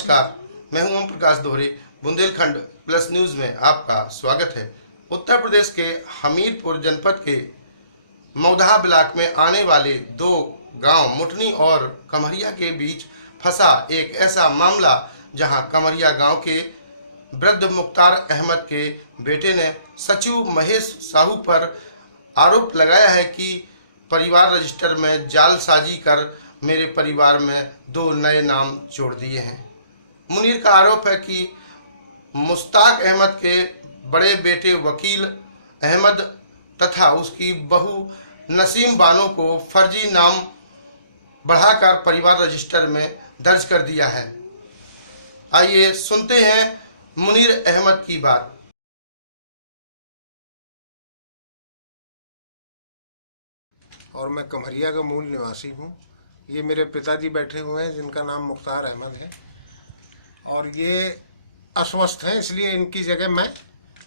नमस्कार, मैं हूं ओम प्रकाश दोहरे। बुंदेलखंड प्लस न्यूज में आपका स्वागत है। उत्तर प्रदेश के हमीरपुर जनपद के मौदहा ब्लॉक में आने वाले दो गांव मुटनी और कमरिया के बीच फंसा एक ऐसा मामला जहां कमरिया गांव के वृद्ध मुख्तार अहमद के बेटे ने सचिव महेश साहू पर आरोप लगाया है कि परिवार रजिस्टर में जालसाजी कर मेरे परिवार में दो नए नाम जोड़ दिए हैं। मुनीर का आरोप है कि मुश्ताक अहमद के बड़े बेटे वकील अहमद तथा उसकी बहू नसीम बानो को फर्जी नाम बढ़ाकर परिवार रजिस्टर में दर्ज कर दिया है। आइए सुनते हैं मुनीर अहमद की बात। और मैं कमरिया का मूल निवासी हूँ। ये मेरे पिताजी बैठे हुए हैं जिनका नाम मुख्तार अहमद है और ये अस्वस्थ हैं, इसलिए इनकी जगह मैं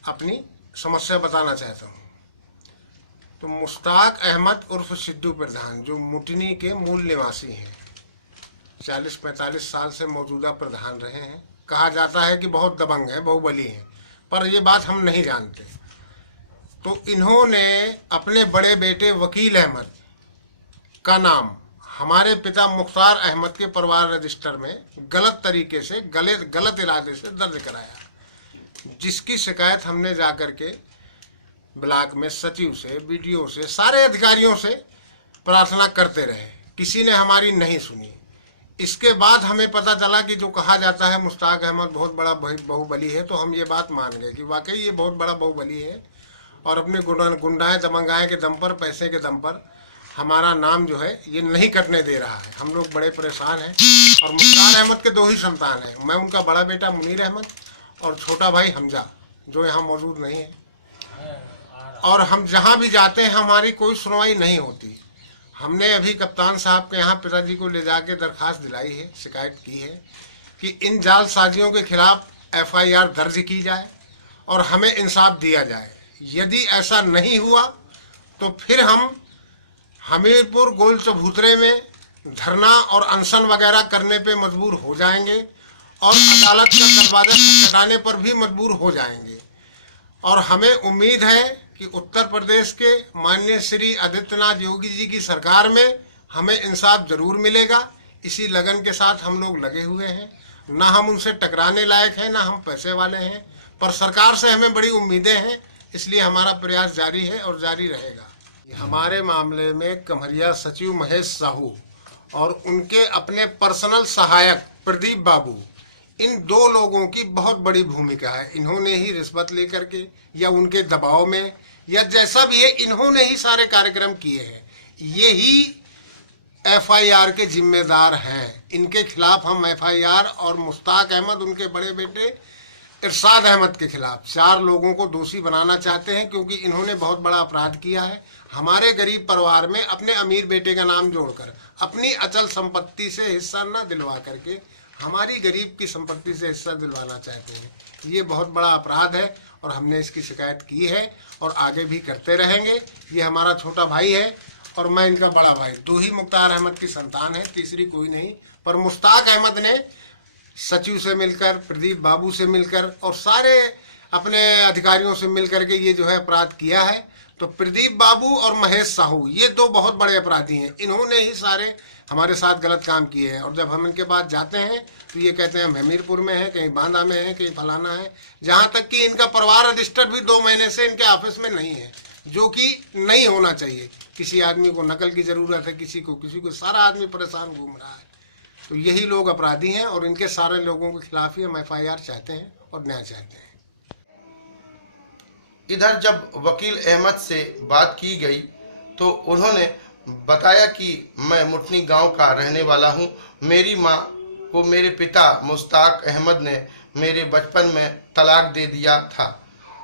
अपनी समस्या बताना चाहता हूँ। तो मुश्ताक अहमद उर्फ सिद्धू प्रधान जो मुटनी के मूल निवासी हैं, 40-45 साल से मौजूदा प्रधान रहे हैं। कहा जाता है कि बहुत दबंग है, बाहुबली हैं, पर ये बात हम नहीं जानते। तो इन्होंने अपने बड़े बेटे वकील अहमद का नाम हमारे पिता मुख्तार अहमद के परिवार रजिस्टर में गलत तरीके से गलत इरादे से दर्ज कराया, जिसकी शिकायत हमने जाकर के ब्लॉक में सचिव से, बीडीओ से, सारे अधिकारियों से प्रार्थना करते रहे। किसी ने हमारी नहीं सुनी। इसके बाद हमें पता चला कि जो कहा जाता है मुश्ताक अहमद बहुत बड़ा बाहुबली है, तो हम ये बात मान गए कि वाकई ये बहुत बड़ा बाहुबली है और अपने गुंडाएं दबंगाएं के दम पर, पैसे के दम पर हमारा नाम जो है ये नहीं कटने दे रहा है। हम लोग बड़े परेशान हैं। और मुख्तार अहमद के दो ही संतान हैं, मैं उनका बड़ा बेटा मुनीर अहमद और छोटा भाई हमजा, जो यहाँ मौजूद नहीं है। और हम जहाँ भी जाते हैं हमारी कोई सुनवाई नहीं होती। हमने अभी कप्तान साहब के यहाँ पिताजी को ले जाके दरख्वास्त दिलाई है, शिकायत की है कि इन जालसाजियों के खिलाफ FIR दर्ज की जाए और हमें इंसाफ दिया जाए। यदि ऐसा नहीं हुआ तो फिर हम हमीरपुर गोल चबूतरे में धरना और अनशन वगैरह करने पे मजबूर हो जाएंगे और अदालत का दरवाजा खटखटाने पर भी मजबूर हो जाएंगे। और हमें उम्मीद है कि उत्तर प्रदेश के माननीय श्री आदित्यनाथ योगी जी की सरकार में हमें इंसाफ जरूर मिलेगा। इसी लगन के साथ हम लोग लगे हुए हैं। ना हम उनसे टकराने लायक हैं, ना हम पैसे वाले हैं, पर सरकार से हमें बड़ी उम्मीदें हैं, इसलिए हमारा प्रयास जारी है और जारी रहेगा। हमारे मामले में कमरिया सचिव महेश साहू और उनके अपने पर्सनल सहायक प्रदीप बाबू, इन दो लोगों की बहुत बड़ी भूमिका है। इन्होंने ही रिश्वत लेकर के या उनके दबाव में या जैसा भी है, इन्होंने ही सारे कार्यक्रम किए हैं। ये ही FIR के जिम्मेदार हैं। इनके खिलाफ हम FIR और मुश्ताक अहमद, उनके बड़े बेटे इरशाद अहमद के खिलाफ 4 लोगों को दोषी बनाना चाहते हैं, क्योंकि इन्होंने बहुत बड़ा अपराध किया है। हमारे गरीब परिवार में अपने अमीर बेटे का नाम जोड़कर अपनी अचल संपत्ति से हिस्सा न दिलवा करके हमारी गरीब की संपत्ति से हिस्सा दिलवाना चाहते हैं। ये बहुत बड़ा अपराध है और हमने इसकी शिकायत की है और आगे भी करते रहेंगे। ये हमारा छोटा भाई है और मैं इनका बड़ा भाई। 2 ही मुख्तार अहमद की संतान है, तीसरी कोई नहीं। पर मुश्ताक अहमद ने सचिव से मिलकर, प्रदीप बाबू से मिलकर और सारे अपने अधिकारियों से मिलकर के ये जो है अपराध किया है। तो प्रदीप बाबू और महेश साहू ये 2 बहुत बड़े अपराधी हैं। इन्होंने ही सारे हमारे साथ गलत काम किए हैं। और जब हम इनके पास जाते हैं तो ये कहते हैं हम हमीरपुर में हैं, कहीं बांदा में हैं, कहीं फलाना है। जहाँ तक कि इनका परिवार रजिस्टर भी 2 महीने से इनके ऑफिस में नहीं है, जो कि नहीं होना चाहिए। किसी आदमी को नकल की ज़रूरत है, किसी को, सारा आदमी परेशान घूम रहा है। तो यही लोग अपराधी हैं और इनके सारे लोगों के खिलाफ ही हम FIR चाहते हैं और न्याय चाहते हैं। इधर जब वकील अहमद से बात की गई तो उन्होंने बताया कि मैं मुटनी गांव का रहने वाला हूं। मेरी मां को मेरे पिता मुश्ताक अहमद ने मेरे बचपन में तलाक दे दिया था।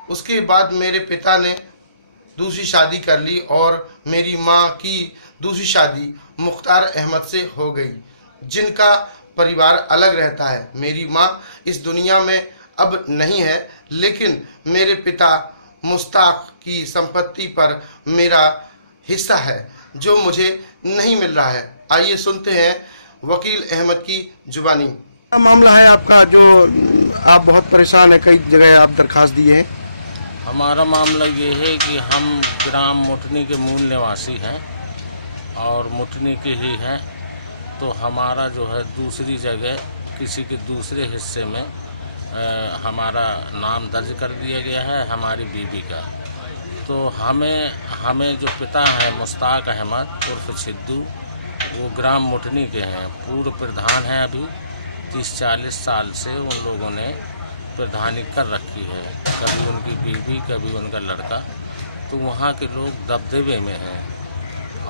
उसके बाद मेरे पिता ने दूसरी शादी कर ली और मेरी मां की दूसरी शादी मुख्तार अहमद से हो गई, जिनका परिवार अलग रहता है। मेरी मां इस दुनिया में अब नहीं है, लेकिन मेरे पिता मुश्ताक की संपत्ति पर मेरा हिस्सा है जो मुझे नहीं मिल रहा है। आइए सुनते हैं वकील अहमद की जुबानी। क्या मामला है आपका जो आप बहुत परेशान है, कई जगह आप दरखास्त दिए हैं? हमारा मामला ये है कि हम ग्राम मुटनी के मूल निवासी हैं और मुटनी के ही हैं। तो हमारा जो है दूसरी जगह किसी के दूसरे हिस्से में हमारा नाम दर्ज कर दिया गया है हमारी बीवी का। तो हमें हमें जो पिता हैं मुश्ताक अहमद उर्फ सिद्धू, वो ग्राम मुटनी के हैं, पूर्व प्रधान हैं। अभी 30-40 साल से उन लोगों ने प्रधानी कर रखी है, कभी उनकी बीवी कभी उनका लड़का। तो वहाँ के लोग दबदबे में हैं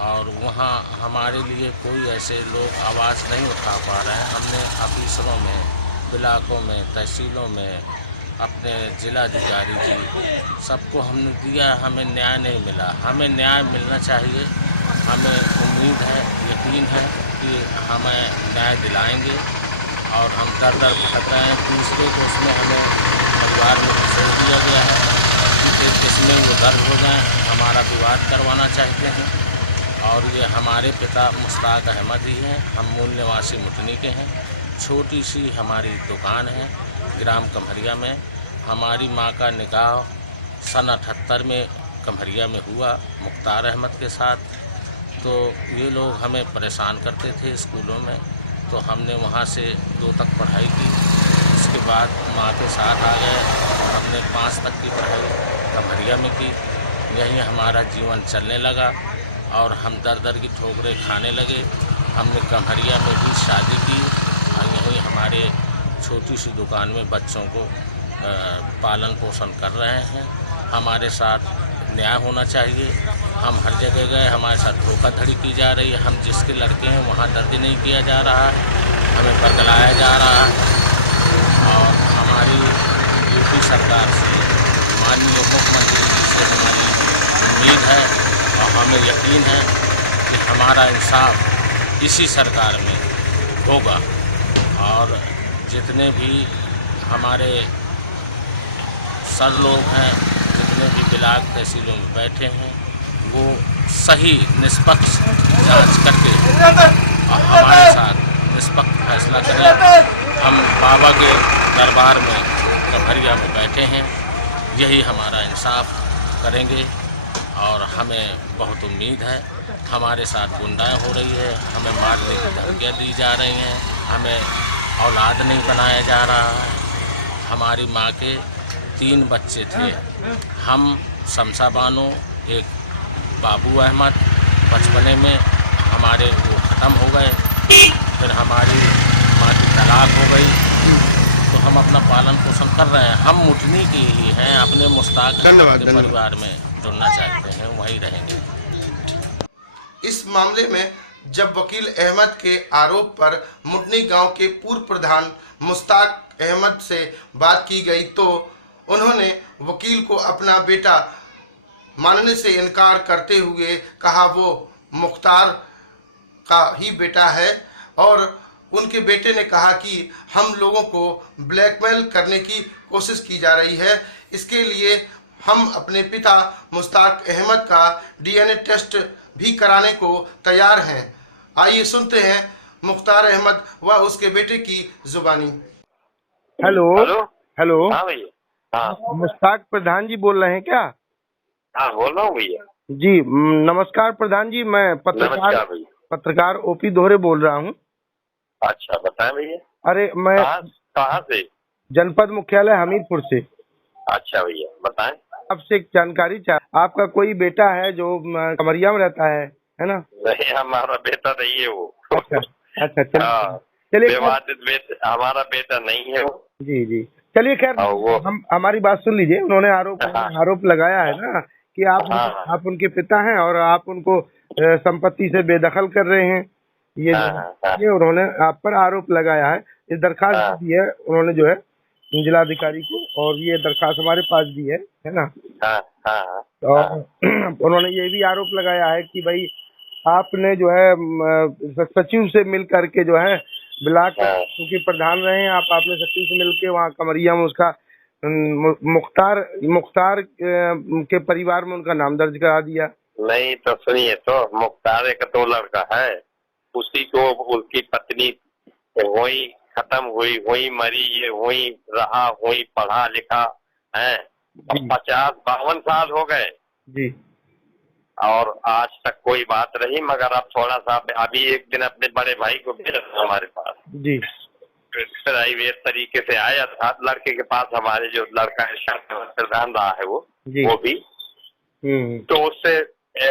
और वहाँ हमारे लिए कोई ऐसे लोग आवाज़ नहीं उठा पा रहे हैं। हमने ऑफिसरों में, ब्लॉकों में, तहसीलों में, अपने जिलाधिकारी जी सबको हमने दिया, हमें न्याय नहीं मिला। हमें न्याय मिलना चाहिए। हमें उम्मीद है, यकीन है कि हमें न्याय दिलाएंगे और हम दर दर भटक रहे हैं। दूसरे को उसमें हमें परिवार में घुसेड़ दिया गया है कि इसमें वो दर्द हो जाए, हमारा विवाद करवाना चाहते हैं। और ये हमारे पिता मुश्ताक अहमद ही हैं, हम मूल निवासी मुटनी के हैं। छोटी सी हमारी दुकान है ग्राम कम्हरिया में। हमारी माँ का निकाह सन 78 में कम्हरिया में हुआ मुख्तार अहमद के साथ। तो ये लोग हमें परेशान करते थे स्कूलों में, तो हमने वहाँ से 2 तक पढ़ाई की। उसके बाद माँ के साथ आ गए, हमने 5 तक की पढ़ाई कम्हरिया में की। यहीं हमारा जीवन चलने लगा और हम दर दर की ठोकरें खाने लगे। हमने कम्हरिया में भी शादी की और यहीं हमारे छोटी सी दुकान में बच्चों को पालन पोषण कर रहे हैं। हमारे साथ न्याय होना चाहिए। हम हर जगह गए, हमारे साथ धोखाधड़ी की जा रही है। हम जिसके लड़के हैं वहाँ दर्ज नहीं किया जा रहा है, हमें बरगलाया जा रहा है। और हमारी यूपी सरकार से, माननीय मुख्यमंत्री जी से हमारी उम्मीद है और हमें यकीन है कि हमारा इंसाफ इसी सरकार में होगा। और जितने भी हमारे सर लोग हैं, जितने भी ब्लॉक तहसीलों में बैठे हैं, वो सही निष्पक्ष जांच करके और हमारे साथ निष्पक्ष फैसला करें। हम बाबा के दरबार में कम्हरिया में बैठे हैं, यही हमारा इंसाफ करेंगे और हमें बहुत उम्मीद है। हमारे साथ गुंडाई हो रही है, हमें मारने की धमकियाँ दी जा रही हैं, हमें औलाद नहीं बनाया जा रहा है। हमारी माँ के 3 बच्चे थे, हम शमशा बानो, एक बाबू अहमद, बचपने में हमारे वो ख़त्म हो गए। फिर हमारी माँ की तलाक हो गई, तो हम अपना पालन पोषण कर रहे हैं। हम मुटनी के ही हैं, अपने मुश्ताक अहमद के परिवार में जुड़ना चाहते हैं, वहीं रहेंगे। इस मामले में जब वकील अहमद के आरोप पर मुटनी गांव के पूर्व प्रधान मुश्ताक अहमद से बात की गई तो उन्होंने वकील को अपना बेटा मानने से इनकार करते हुए कहा वो मुख्तार का ही बेटा है और उनके बेटे ने कहा कि हम लोगों को ब्लैकमेल करने की कोशिश की जा रही है। इसके लिए हम अपने पिता मुश्ताक अहमद का डीएनए टेस्ट भी कराने को तैयार हैं। आइए सुनते हैं मुख्तार अहमद व उसके बेटे की जुबानी। Hello hello. हेलो हाँ भैया। हाँ मुश्ताक प्रधान जी बोल रहे हैं क्या? हाँ बोल रहा हूँ भैया। जी नमस्कार प्रधान जी, मैं नमस्कार भैया। पत्रकार ओपी दोहरे बोल रहा हूँ। अच्छा बताएं भैया। अरे मैं कहाँ से? जनपद मुख्यालय हमीरपुर से। अच्छा भैया बताएं। आपसे एक जानकारी आपका कोई बेटा है जो कमरिया में रहता है ना? नहीं, हमारा बेटा नहीं है वो। अच्छा अच्छा, हाँ, चलिए विवादित बेटा, हमारा बेटा नहीं है वो। जी जी, चलिए खैर हम हमारी बात सुन लीजिए। उन्होंने आरोप लगाया है ना कि आप उनके पिता हैं और आप उनको संपत्ति से बेदखल कर रहे हैं। ये उन्होंने आप पर आरोप लगाया है। इस दरखास्त दी है उन्होंने जो है जिलाधिकारी को, और ये दरखास्त हमारे पास भी है ना। और उन्होंने ये भी आरोप लगाया है कि भाई आपने जो है सचिव से मिल करके जो है ब्लॉक क्योंकि प्रधान रहे हैं आपने सचिव से मिलके वहाँ कमरिया में उसका मुख्तार के परिवार में उनका नाम दर्ज करा दिया। नहीं तो सुनिए, तो मुख्तार एक तो लड़का है, उसी को उसकी पत्नी वही खत्म हुई, हुई मरी, ये हुई रहा, हुई पढ़ा लिखा है। 50-52 साल हो गए जी और आज तक कोई बात रही। मगर अब थोड़ा सा अभी एक दिन अपने बड़े भाई को भेजा हमारे पास, जी प्राइवेट तरीके से आया था लड़के के पास, हमारे जो लड़का है प्रधान रहा है वो भी। तो उससे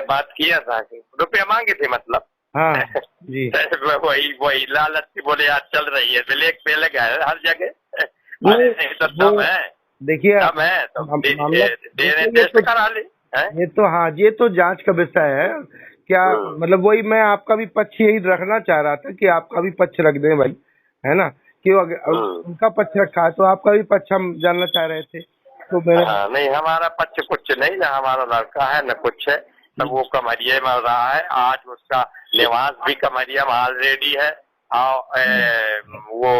बात किया था कि रुपया मांगे थे, मतलब हाँ जी वही लालच की, बोले यार चल रही है, ब्लैक पे लगा है हर जगह। नहीं, तो दम है, देखिए दम है तो मामला देने टेस्ट करा ले। ये तो हाँ, ये तो जांच का विषय है। क्या मतलब वही मैं आपका भी पक्ष यही रखना चाह रहा था कि आपका भी पक्ष रख दें भाई, है ना, कि उनका पक्ष रखा है तो आपका भी पक्ष हम जानना चाह रहे थे। तो मेरे नहीं, हमारा पक्ष कुछ नहीं, ना हमारा लड़का है न कुछ है, सब वो कमरिया में रहा है। आज उसका निवास भी कमरिया में ऑलरेडी है। और वो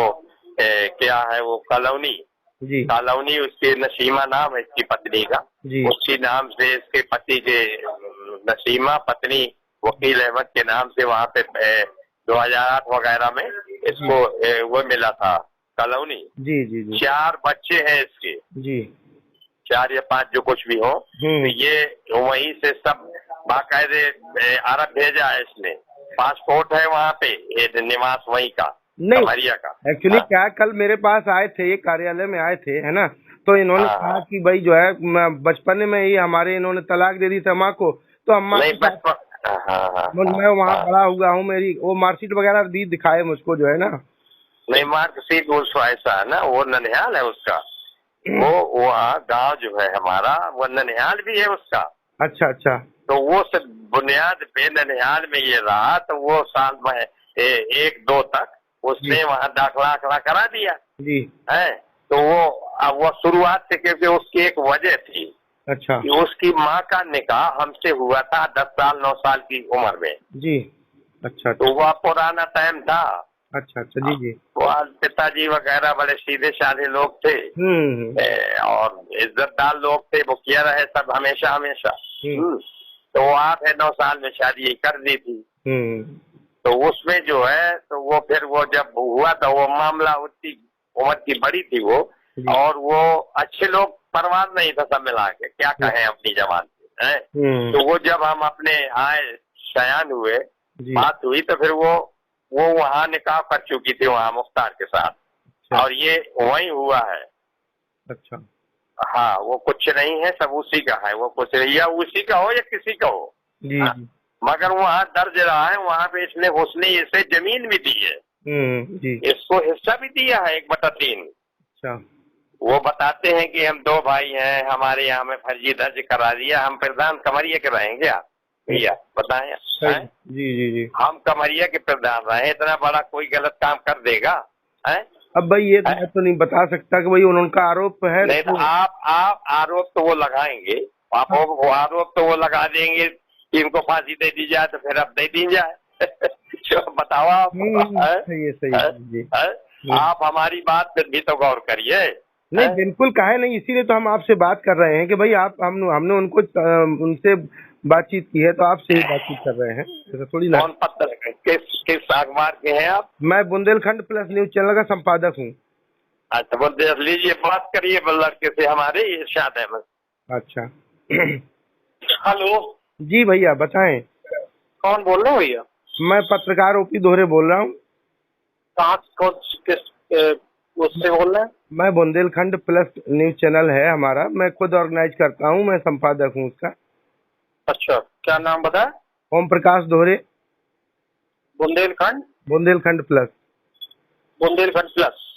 क्या है वो कॉलोनी उसके नसीमा नाम है इसकी पत्नी का, उसकी नाम से इसके पति के नसीमा पत्नी वकील अहमद के नाम से वहाँ पे 2008 वगैरह में इसको वो मिला था कॉलोनी। जी 4 बच्चे हैं इसके जी, 4 या 5 जो कुछ भी हो। तो ये वहीं से सब बाकायदे अरब भेजा है इसने, पासपोर्ट है वहाँ पे, निवास वहीं का कमरिया का। एक्चुअली क्या कल मेरे पास आए थे, ये कार्यालय में आए थे, है ना, तो इन्होंने कहा कि भाई जो है बचपन में ही हमारे इन्होंने तलाक दे दी थी अम्मा को, तो अम्मा मैं वहाँ बड़ा हुआ हूँ, मेरी वो मार्कशीट वगैरह भी दिखाए मुझको जो है ना। नहीं, मार्कशीट उसको ऐसा है ना, वो ननिहाल है उसका, वो वहाँ गाँव जो है हमारा वो ननिहाल भी है उसका। अच्छा तो वो सब बुनियाद पे ननिहाल में ये रहा, तो वो साल में 1-2 तक उसने वहाँ दाखिला करा दिया जी है। तो वो शुरुआत से, क्योंकि उसकी एक वजह थी, अच्छा, कि उसकी माँ का निकाह हमसे हुआ था 10 साल 9 साल की उम्र में जी अच्छा, तो वह पुराना टाइम था। अच्छा जी वो पिताजी वगैरह बड़े सीधे साधे लोग थे और इज्जतदार लोग थे, वो किया रहे सब हमेशा। तो वो 8-9 साल में शादी कर दी थी। तो उसमें जो है, तो वो फिर वो जब हुआ तो वो मामला उतनी उम्र की बड़ी थी वो, और वो अच्छे लोग परिवार नहीं था सब मिला के, क्या कहें अपनी जबान से है। तो वो जब हम अपने आए सयान हुए, बात हुई, तो फिर वो वहाँ निकाह कर चुकी थी वहाँ मुख्तार के साथ। और ये वही हुआ है। अच्छा हाँ, वो कुछ नहीं है, सब उसी का है, वो कुछ या उसी का हो या किसी का हो जी, मगर वहाँ दर्ज रहा है, वहाँ पे उसने इसे जमीन भी दी है, जी इसको हिस्सा भी दिया है 1/3। अच्छा, वो बताते हैं कि हम 2 भाई हैं, हमारे यहाँ में फर्जी दर्ज करा दिया, हम प्रधान कमरिया के रहेंगे भैया, बताएं जी हम कमरिया के प्रधान रहे, इतना बड़ा कोई गलत काम कर देगा है। अब भाई ये मैं तो नहीं बता सकता कि भाई उनका आरोप है। नहीं तो आप आरोप तो वो लगाएंगे, आप वो आरोप तो वो लगा देंगे कि इनको फांसी दे दी जाए, तो फिर अब दे दी जाए। बताओ आप। सही आप हमारी बात पर भी तो गौर करिए। नहीं बिल्कुल, काहे नहीं, इसीलिए तो हम आपसे बात कर रहे हैं कि भाई आप हमने उनको उनसे बातचीत की है, तो आपसे ही बातचीत कर रहे हैं, ऐसा थोड़ी ना। कौन पत्र किस अखबार के हैं आप? मैं बुंदेलखंड प्लस न्यूज चैनल का संपादक हूँ। अच्छा, बोल देख लीजिए, बात करिए लड़के से हमारे इरशाद अहमद। अच्छा हेलो जी भैया बताएं। कौन बोल रहे हैं भैया? मैं पत्रकार ओपी दोहरे बोल रहा हूँ। उससे बोल रहे हैं? मैं बुंदेलखंड प्लस न्यूज चैनल है हमारा, मैं खुद ऑर्गेनाइज करता हूँ, मैं संपादक हूँ उसका। अच्छा, क्या नाम बताया? ओम प्रकाश दोहरे। बुंदेलखंड प्लस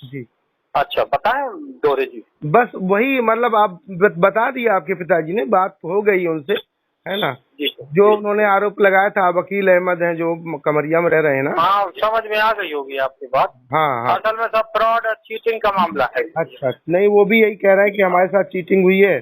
जी। अच्छा, बताएं दोहरे जी। बस वही, मतलब आप बता दिया, आपके पिताजी ने, बात हो गई उनसे, है ना। जो उन्होंने आरोप लगाया था, वकील अहमद हैं जो कमरिया में रह रहे हैं ना। हाँ, समझ में आ गई होगी आपकी बात। हाँ असल में सब फ्रॉड और चीटिंग का मामला है। अच्छा, नहीं वो भी यही कह रहा है कि हमारे साथ चीटिंग हुई है,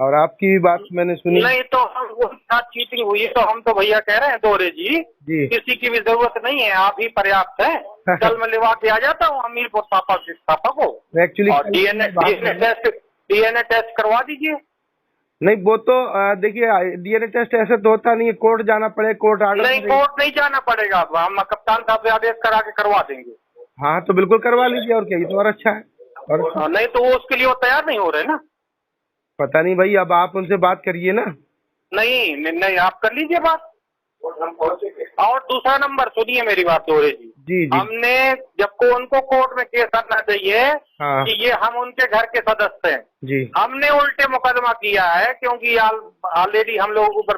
और आपकी भी बात मैंने सुनी। नहीं तो हम वो साथ चीटिंग हुई है, तो हम तो भैया कह रहे हैं दोहरे जी, किसी की भी जरूरत नहीं है, आप ही पर्याप्त है। कल मैं लिवा के आ जाता हूँ हमीरपुर पापा को। एक्चुअली डीएनए टेस्ट करवा दीजिए। नहीं वो तो देखिए, डीएनए टेस्ट ऐसे तो होता नहीं है, कोर्ट जाना पड़ेगा, कोर्ट आर्डर। नहीं, कोर्ट नहीं जाना पड़ेगा, हम कप्तान साहब से आदेश करा के करवा देंगे। हाँ तो बिल्कुल करवा लीजिए, और क्या, ये तो और अच्छा है। और नहीं तो वो उसके लिए वो तैयार नहीं हो रहे ना। पता नहीं भाई, अब आप उनसे बात करिए ना। नहीं आप कर लीजिए बात। और दूसरा नंबर सुनिए मेरी बात दोहरे जी। जी जी। हमने जब उनको कोर्ट में केस करना चाहिए हाँ। कि ये हम उनके घर के सदस्य हैं जी। हमने उल्टे मुकदमा किया है, क्योंकि ऑलरेडी हम लोगों के ऊपर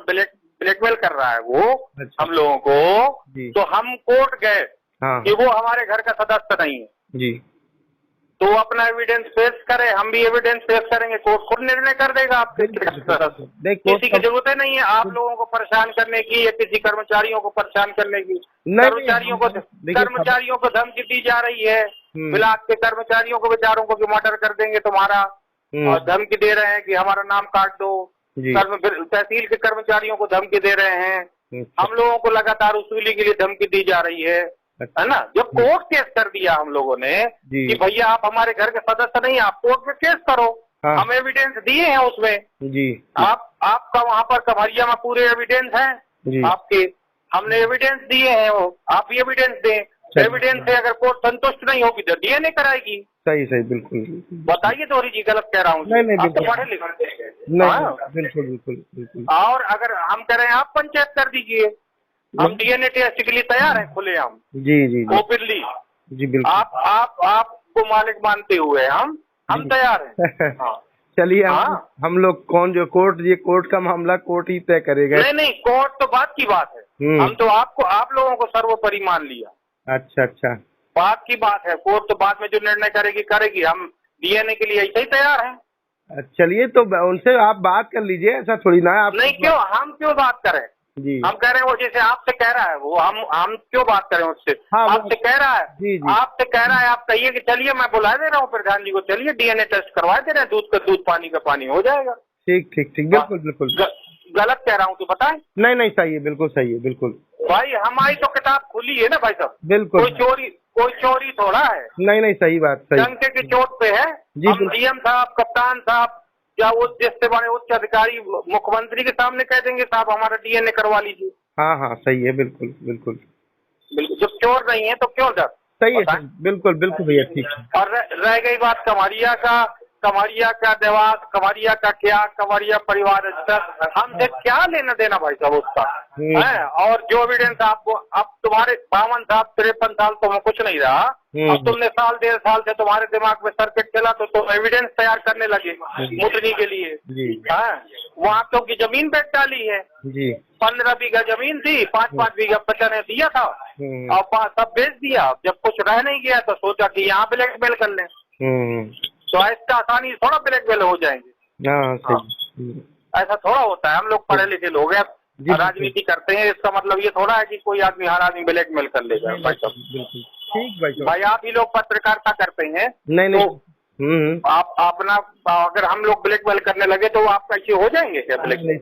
ब्लैकमेल कर रहा है वो। अच्छा। हम लोगों को जी। तो हम कोर्ट गए हाँ। कि वो हमारे घर का सदस्य नहीं है, जी। तो अपना एविडेंस पेश करे, हम भी एविडेंस पेश करेंगे, कोर्ट खुद निर्णय कर देगा आपके किसी की जरूरत नहीं है आप लोगों को परेशान करने की या किसी कर्मचारियों को परेशान करने की। कर्मचारियों को धमकी दी जा रही है, ब्लॉक के कर्मचारियों को बेचारों को कि मर्डर कर देंगे तुम्हारा, और धमकी दे रहे हैं कि हमारा नाम काट दो। तहसील के कर्मचारियों को धमकी दे रहे हैं, हम लोगों को लगातार वसूली के लिए धमकी दी जा रही है ना। जब कोर्ट केस कर दिया हम लोगों ने कि भैया आप हमारे घर के सदस्य नहीं, आप कोर्ट में केस करो। हाँ। हम एविडेंस दिए हैं उसमें जी। आपका वहाँ पर कमरिया में पूरे एविडेंस हैं आपके, हमने एविडेंस दिए हैं, वो आप भी एविडेंस दें। एविडेंस से अगर कोर्ट संतुष्ट नहीं होगी तो डीएनए कराएगी। सही बिल्कुल। बताइए दोहरी जी गलत कह रहा हूँ? नहीं आप तो पढ़े लिखे हैं। बिल्कुल। और अगर हम कह रहे हैं आप पंचायत कर दीजिए, हम डीएनए टेस्ट के लिए तैयार हैं खुले हम। जी ओपनली जी बिल्कुल। आपको मालिक मानते हुए हम तैयार हैं। चलिए हम लोग कोर्ट का मामला कोर्ट ही तय करेगा। नहीं कोर्ट तो बात की बात है, हम तो आप लोगों को सर्वोपरि मान लिया। अच्छा बात की बात है, कोर्ट तो बाद में जो निर्णय करेगी। हम डीएनए के लिए ऐसे ही तैयार हैं। चलिए तो उनसे आप बात कर लीजिए, ऐसा थोड़ी ना आप नहीं हम क्यों बात करें जी। हम कह रहे हैं वो जैसे आपसे कह रहा है वो, हम क्यों बात करें उससे? हाँ, आपसे कह रहा है जी। आपसे कह रहा है, आप कहिए कि चलिए मैं बुला दे रहा हूँ प्रधान जी को, चलिए डीएनए टेस्ट करवा दे रहे हैं, दूध का दूध पानी का पानी हो जाएगा। ठीक बिल्कुल। गलत कह रहा हूँ तो बताएं? नहीं सही है, बिल्कुल सही है, बिल्कुल भाई हमारी तो किताब खुली है ना भाई साहब। बिल्कुल। कोई चोरी थोड़ा है। नहीं सही बात, सही। डंके की चोट पे है हम डीएम साहब, कप्तान साहब या वो जिससे बड़े उच्च अधिकारी मुख्यमंत्री के सामने कह देंगे साहब हमारा डीएनए करवा लीजिए। हाँ सही है, बिल्कुल। जब चोर नहीं है तो क्यों डर? सही है, बिल्कुल भैया, ठीक है। और रह गई बात कमरिया का देवास, कमरिया का क्या, कमरिया परिवार स्तर, हमसे क्या लेना देना भाई साहब उसका है। और जो एविडेंस आपको, अब तुम्हारे 52 साल 53 साल तो कुछ नहीं रहा, अब तुमने साल 1.5 साल से तुम्हारे दिमाग में सर्किट चला तो तुम एविडेंस तैयार करने लगे मुद्दनी के लिए। वहाँ क्योंकि जमीन बेच डाली है जी। 15 बीघा जमीन थी, 5 बीघा बच्चा ने दिया था और 5 सब बेच दिया। जब कुछ रह नहीं गया तो सोचा कि यहाँ ब्लैकमेल कर लें, तो ऐसा आसानी से थोड़ा ब्लैकमेल हो जाएंगे। ऐसा थोड़ा होता है, हम लोग पढ़े लिखे लोग हैं, राजनीति करते हैं, इसका मतलब ये थोड़ा है कि कोई आदमी हर आदमी ब्लैकमेल कर लेगा। भाई साहब ठीक भाई आप ही लोग पत्रकारिता करते हैं। नहीं आप अपना, अगर हम लोग ब्लैकमेल करने लगे तो आप कैसे हो जाएंगे क्या ब्लैकमेल?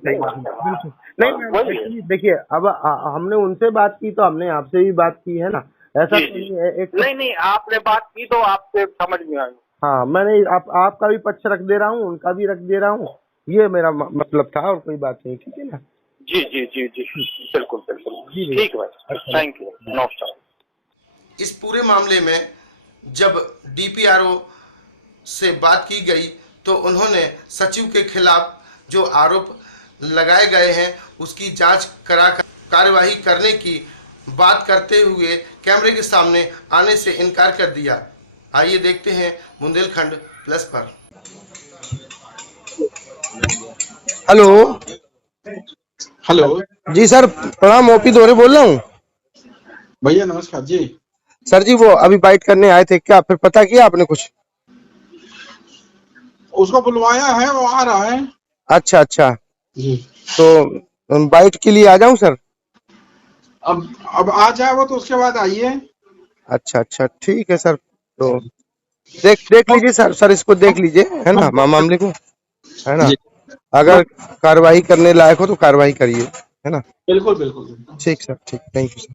नहीं देखिए, अब हमने उनसे बात की तो हमने आपसे भी बात की है ना, ऐसा नहीं आपने बात की तो आपसे समझ में आई। हाँ मैंने आपका भी पक्ष रख दे रहा हूँ, उनका भी रख दे रहा हूँ, ये मेरा मतलब था और कोई बात नहीं। ठीक है ना? जी बिल्कुल ठीक है, थैंक यू, नमस्कार। इस पूरे मामले में जब डीपीआरओ से बात की गई तो उन्होंने सचिव के खिलाफ जो आरोप लगाए गए हैं उसकी जांच करा कार्यवाही करने की बात करते हुए कैमरे के सामने आने से इनकार कर दिया। आइए देखते हैं बुंदेलखंड प्लस पर। हेलो जी सर, प्रणाम, ओपी दोहरे बोल रहा हूँ भैया। नमस्कार जी। सर जी वो अभी बाइट करने आए थे क्या, फिर पता किया आपने कुछ? उसको बुलवाया है, वो आ रहा है। अच्छा जी। तो बाइट के लिए आ जाऊं सर? अब आ जाए वो तो उसके बाद आइए। अच्छा ठीक है सर। तो देख लीजिए सर इसको देख लीजिए, है ना, मामले को, है ना। अगर कार्रवाई करने लायक हो तो कार्रवाई करिए, है ना। बिल्कुल। ठीक सर, ठीक, थैंक यू सर।